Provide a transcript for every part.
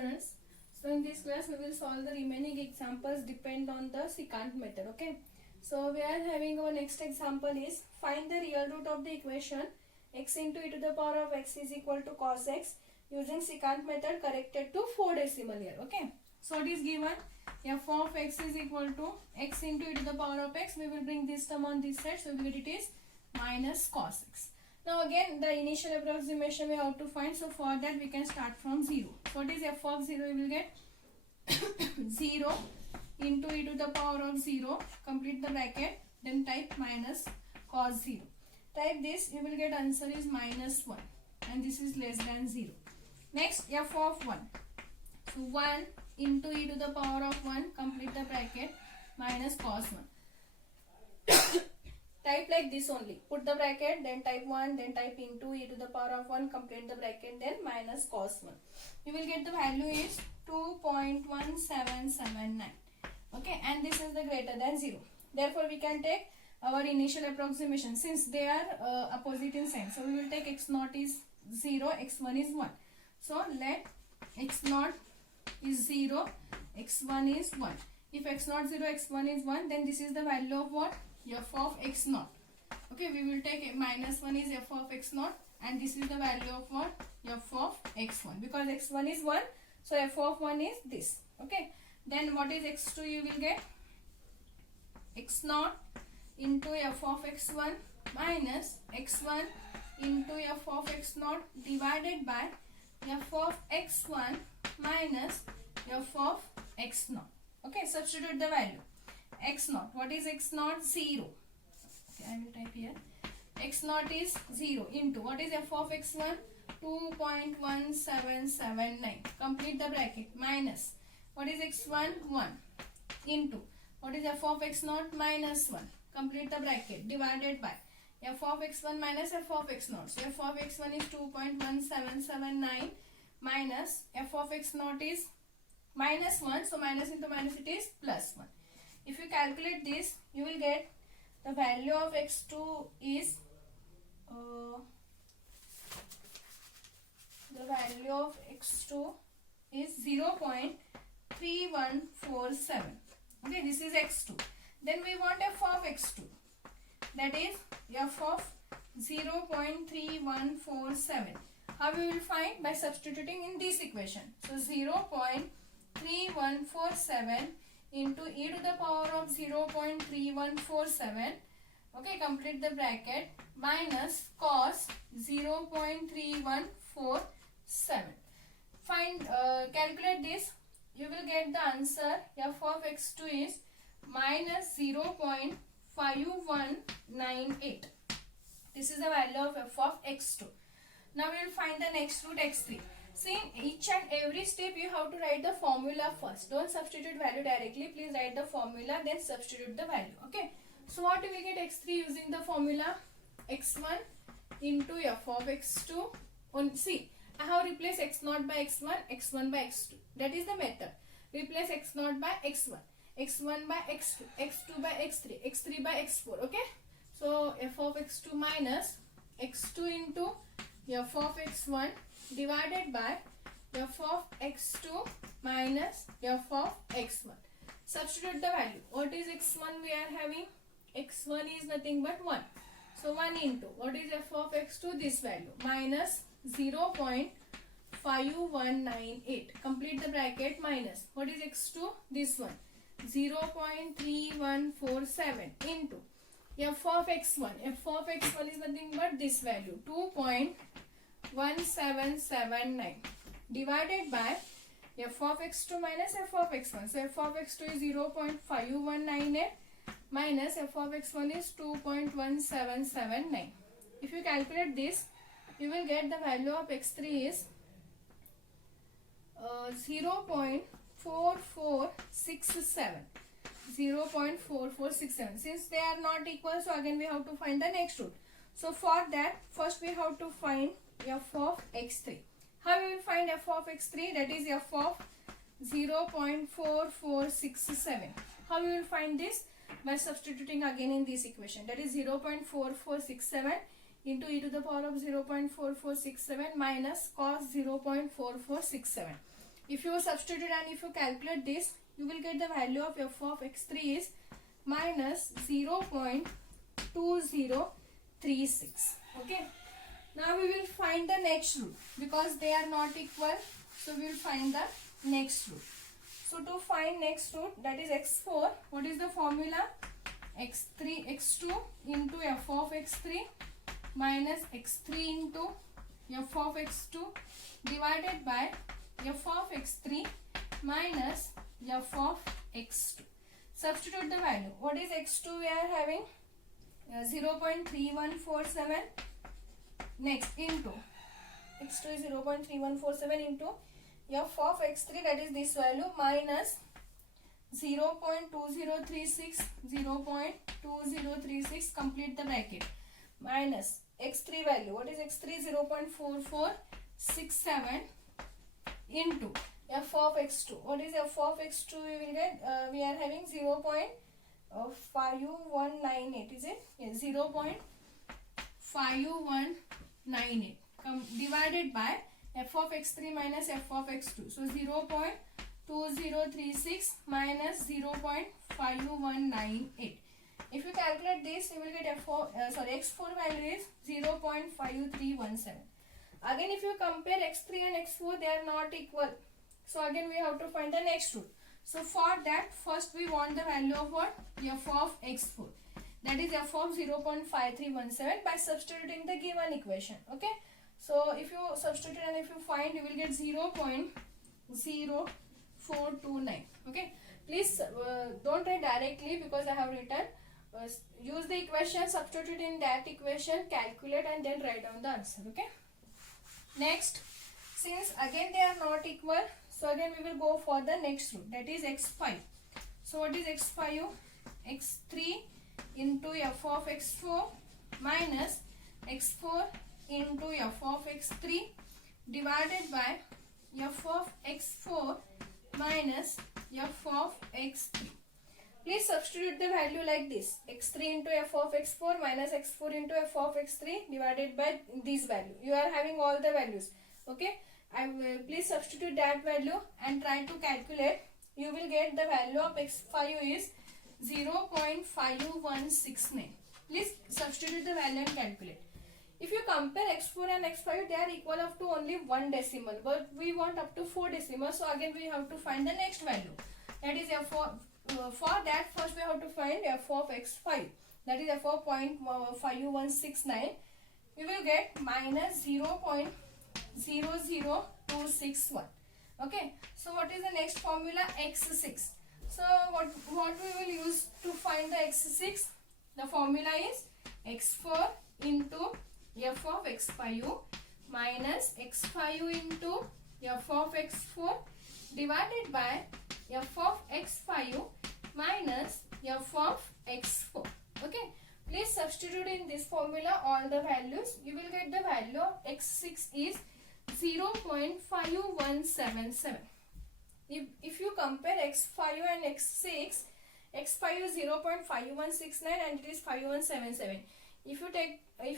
students. So in this class we will solve the remaining examples depend on the secant method. Okay. So we are having our next example is find the real root of the equation x into e to the power of x is equal to cos x using secant method corrected to 4 decimal here. Okay. So it is given f of x is equal to x into e to the power of x. We will bring this term on this side. So we will get it is minus cos x. Now again the initial approximation we have to find. So for that we can start from 0. So what is f of 0? We will get 0 into e to the power of 0. Complete the bracket. Then type minus cos 0. Type this. You will get answer is minus 1. And this is less than 0. Next f of 1. So 1 into e to the power of 1. Complete the bracket. Minus cos 1. Type like this only. Put the bracket, then type 1, then type into e to the power of 1, complete the bracket, then minus cos 1. You will get the value is 2.1779. Okay, and this is the greater than 0. Therefore, we can take our initial approximation since they are opposite in sign. So, we will take x0 is 0, x1 is 1. So, let x0 is 0, x1 is 1. If x0 0, x1 is 1, then this is the value of what? F of x0. Okay, we will take minus 1 is f of x0 and this is the value of what? F of x1. Because x1 is 1, so f of 1 is this. Okay, then what is x2? You will get x0 into f of x1 minus x1 into f of x0 divided by f of x1 minus f of x0. Okay, substitute the value. x0. What is x0? 0. Okay, I will type here. x0 is 0 into what is f of x1? 2.1779. Complete the bracket. Minus what is x1? 1 into what is f of x0? Minus 1. Complete the bracket. Divided by f of x1 minus f of x0. So f of x1 is 2.1779 minus f of x0 is minus 1. So minus into minus it is plus 1. If you calculate this, you will get the value of x2 is 0.3147. Okay, this is x2. Then we want f of x2. That is f of 0.3147. How we will find? By substituting in this equation. So 0.3147 into e to the power of 0.3147. Okay, complete the bracket. Minus cos 0.3147. Find, calculate this. You will get the answer. F of x2 is minus 0.5198. This is the value of f of x2. Now we will find the next root x3. See, in each and every step you have to write the formula first. Don't substitute value directly. Please write the formula, then substitute the value. Okay. So what we will get x3 using the formula? x1 into f of x2. See, I have replaced x0 by x1, x1 by x2. That is the method. Replace x0 by x1, x1 by x2, x2 by x3, x3 by x4. Okay. So f of x2 minus x2 into f of x1 divided by f of x2 minus f of x1. Substitute the value. What is x1 we are having? x1 is nothing but 1. So 1 into what is f of x2? This value minus 0.5198. Complete the bracket. Minus what is x2? This one 0.3147 into f of x1. f of x1 is nothing but this value 2.1779 divided by f of x2 minus f of x1. So f of x2 is 0.5198 minus f of x1 is 2.1779. If you calculate this, you will get the value of x3 is 0.4467. 0.4467. Since they are not equal, so again we have to find the next root. So for that, first we have to find f of x3. How we will find f of x3? That is f of 0.4467. How we will find this? By substituting again in this equation. That is 0.4467 into e to the power of 0.4467 minus cos 0.4467. if you substitute and if you calculate this, you will get the value of f of x3 is minus 0.2036. Okay. Now we will find the next root because they are not equal. So we will find the next root. So to find next root, that is x4, what is the formula? x2 into f of x3 minus x3 into f of x2 divided by f of x3 minus f of x2. Substitute the value. What is x2 we are having? 0.3147. Next into x2 is 0.3147 into f of x3, that is this value, minus 0.2036, complete the bracket, minus x3 value. What is x3? 0.4467 into f of x2. What is f of x2 we will get? We are having 0.5198, is it? Yes, 0.5198 divided by f of x3 minus f of x2. So 0.2036 minus 0.5198. If you calculate this, you will get x4 value is 0.5317. Again, if you compare x3 and x4, they are not equal. So again we have to find the next root. So for that, first we want the value of what? F of x4. That is f of 0.5317 by substituting the given equation. Okay. So if you substitute and if you find, you will get 0.0429. Okay. Please don't write directly because I have written. Use the equation, substitute in that equation, calculate and then write down the answer. Okay. Next, since again they are not equal, so again we will go for the next root, that is x5. So what is x5? x3 into f of x4 minus x4 into f of x3 divided by f of x4 minus f of x3. Please substitute the value like this, x3 into f of x4 minus x4 into f of x3 divided by this value. You are having all the values. Okay. Please substitute that value and try to calculate. You will get the value of x5 is 0.5169. Please substitute the value and calculate. If you compare x4 and x5, they are equal up to only one decimal, but we want up to 4 decimals. So again we have to find the next value. That is f4. For that, first we have to find f of x5. That is f of 0.5169. We will get minus 0.00261. Okay. So what is the next formula? x6. So what we will use to find the x6? The formula is x4 into f of x5 minus x5 into f of x4 divided by f of x5 minus f of x4. Okay. Please substitute in this formula all the values. You will get the value of x6 is 0.5177. If you compare x5 and x6, x5 is 0.5169 and it is 5177. If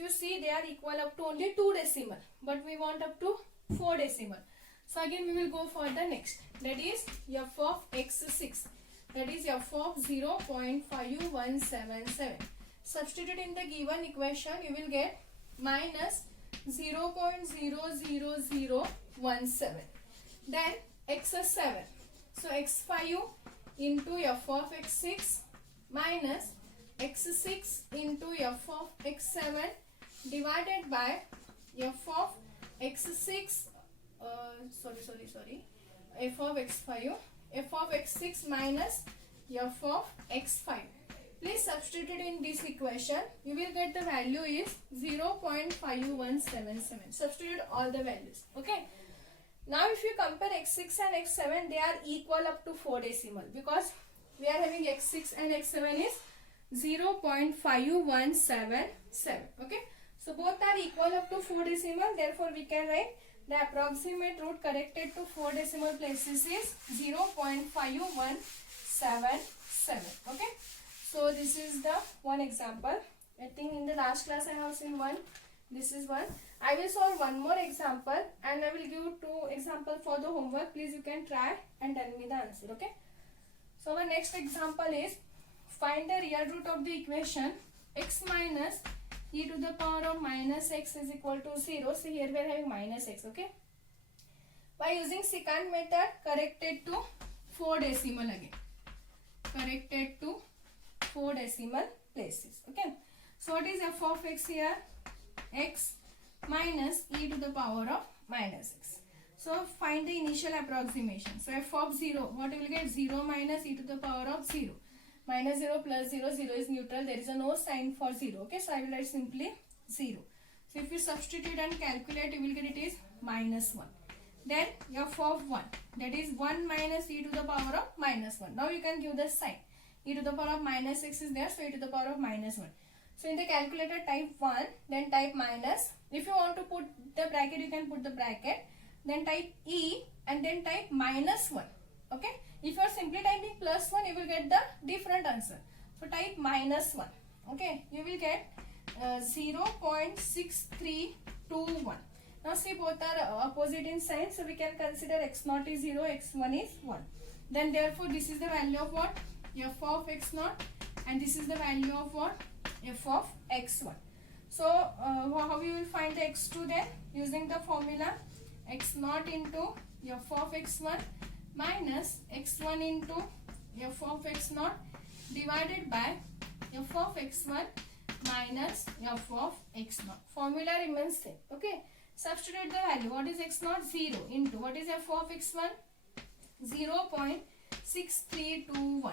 you see, they are equal up to only 2 decimal, but we want up to 4 decimal. So again we will go for the next, that is f of x6, that is f of 0.5177. Substitute in the given equation, you will get minus 0.00017. Then x7. So x5 into f of x6 minus x6 into f of x7 divided by f of x6 f of x5, f of x6 minus f of x5. Please substitute it in this equation. You will get the value is 0.5177. Substitute all the values. Okay. Now if you compare x6 and x7, they are equal up to 4 decimal because we are having x6 and x7 is 0.5177. Okay. So both are equal up to 4 decimal. Therefore we can write the approximate root corrected to 4 decimal places is 0.5177. Okay. So this is the one example. I think in the last class I have seen one. This is one. I will solve one more example and I will give 2 examples for the homework. Please you can try and tell me the answer. Okay. So our next example is find the real root of the equation x minus e to the power of minus x is equal to 0. So here we are having minus x. Okay. By using secant method, corrected to 4 decimal again. Corrected to 4 decimal places. Okay. So what is f of x here? X minus e to the power of minus x. So find the initial approximation. So f of 0, what you will get? 0 minus e to the power of 0. Minus 0 plus 0, 0 is neutral. There is a no sign for 0. Okay, so I will write simply 0. So if you substitute and calculate, you will get it is minus 1. Then f of 1, that is 1 minus e to the power of minus 1. Now you can give the sign. E to the power of minus x is there, so e to the power of minus 1. So in the calculator type 1, then type minus. If you want to put the bracket, you can put the bracket. Then type e and then type minus 1. Okay. If you are simply typing plus 1, you will get the different answer. So type minus 1. Okay. You will get 0.6321. Now see both are opposite in sign. So we can consider x0 is 0, x1 is 1. Then therefore this is the value of what? F of x0 and this is the value of what? F of x1. So how you will find the x2 then? Using the formula x0 into f of x1 minus x1 into f of x0 divided by f of x1 minus f of x0. Formula remains same. Okay. Substitute the value. What is x0? 0 into what is f of x1? 0.6321.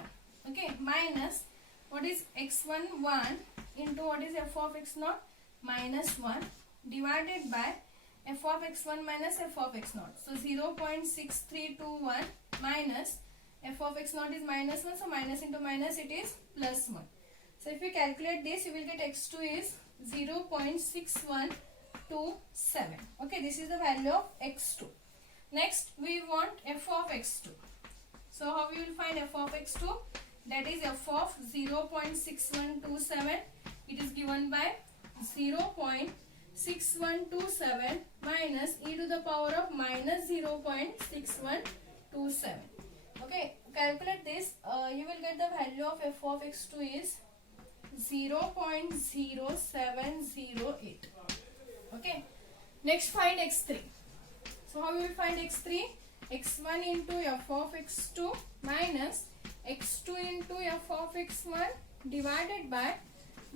Okay. Minus what is x1? 1 into what is f of x0? Minus 1 divided by f of x1 minus f of x0. So 0.6321 minus f of x0 is minus 1. So minus into minus it is plus 1. So if you calculate this, you will get x2 is 0.6127. Okay, this is the value of x2. Next we want f of x2. So how we will find f of x2? That is f of 0.6127. It is given by 0.6127 minus e to the power of minus 0.6127. Okay, calculate this. You will get the value of f of x2 is 0.0708. Okay. Next find x3. So how we will find x3? x1 into f of x2 minus x2 into f of x1 divided by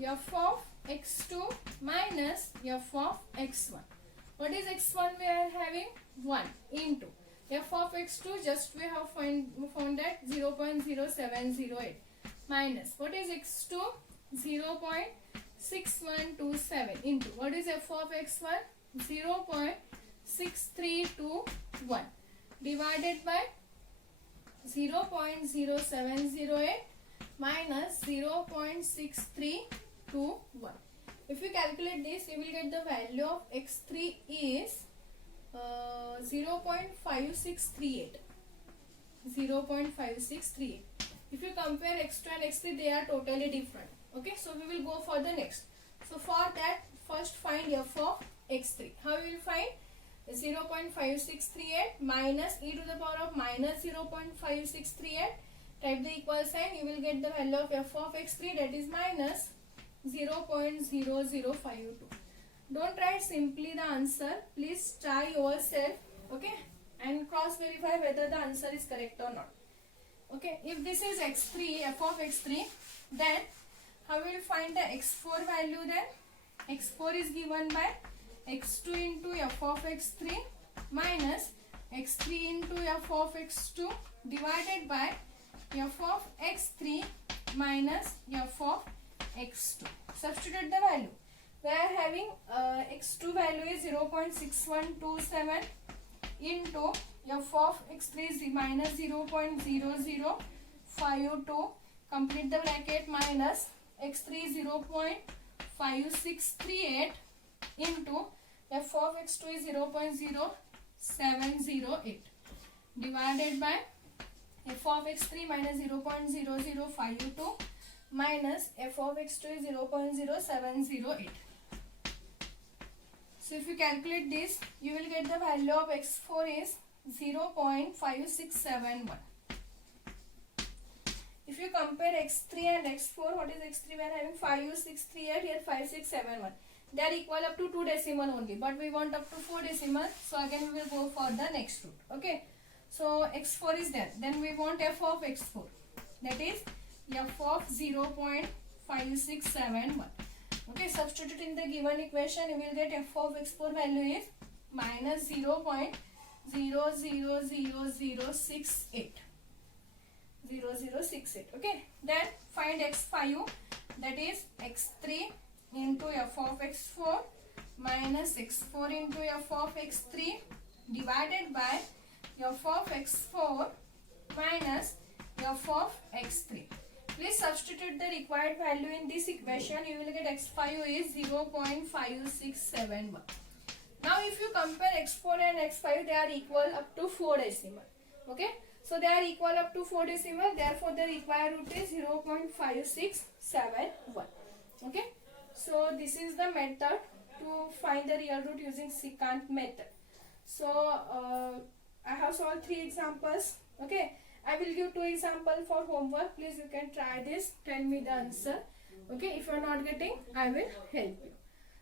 f of x2 minus f of x1. What is x1? We are having 1 into f of x2, just we have found that 0.0708 minus what is x2? 0.6127 into what is f of x1? 0.6321 divided by 0.0708 minus 0.6321. If you calculate this, you will get the value of x3 is 0.5638. 0.5638. If you compare x2 and x3, they are totally different. Okay, so we will go for the next. So for that, first find f of x3. How we will find? 0.5638 minus e to the power of minus 0.5638. Type the equal sign. You will get the value of f of x3, that is minus 0.0052. Don't write simply the answer. Please try yourself. Okay, and cross verify whether the answer is correct or not. Okay, if this is x3, f of x3, then how we will find the x4 value then? x4 is given by x2 into f of x3 minus x3 into f of x2 divided by f of x3 minus f of x2. Substitute the value. We are having x2 value is 0.6127 into f of x3 is minus 0.0052. Complete the bracket minus x3 0.5638 into f of x2 is 0.0708 divided by f of x3 minus 0.0052 minus f of x2 is 0.0708. So if you calculate this, you will get the value of x4 is 0.5671. If you compare x3 and x4, what is x3? We are having 5638, here 5671. They are equal up to 2 decimal only, but we want up to 4 decimal. So again we will go for the next root. Okay. So x4 is there. Then we want f of x4. That is f of 0.5671. Okay. Substitute in the given equation. You will get f of x4 value is minus 0.000068. 0068. Okay. Then find x5. That is x3 into f of x4 minus x4 into f of x3 divided by f of x4 minus f of x3. Please substitute the required value in this equation. You will get x5 is 0.5671. Now if you compare x4 and x5, they are equal up to 4 decimal. Okay. So they are equal up to 4 decimal. Therefore the required root is 0.5671. Okay. So this is the method to find the real root using secant method. So I have solved 3 examples. Okay. I will give 2 examples for homework. Please you can try this. Tell me the answer. Okay. If you are not getting, I will help you.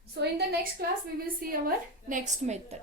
So in the next class we will see our next method.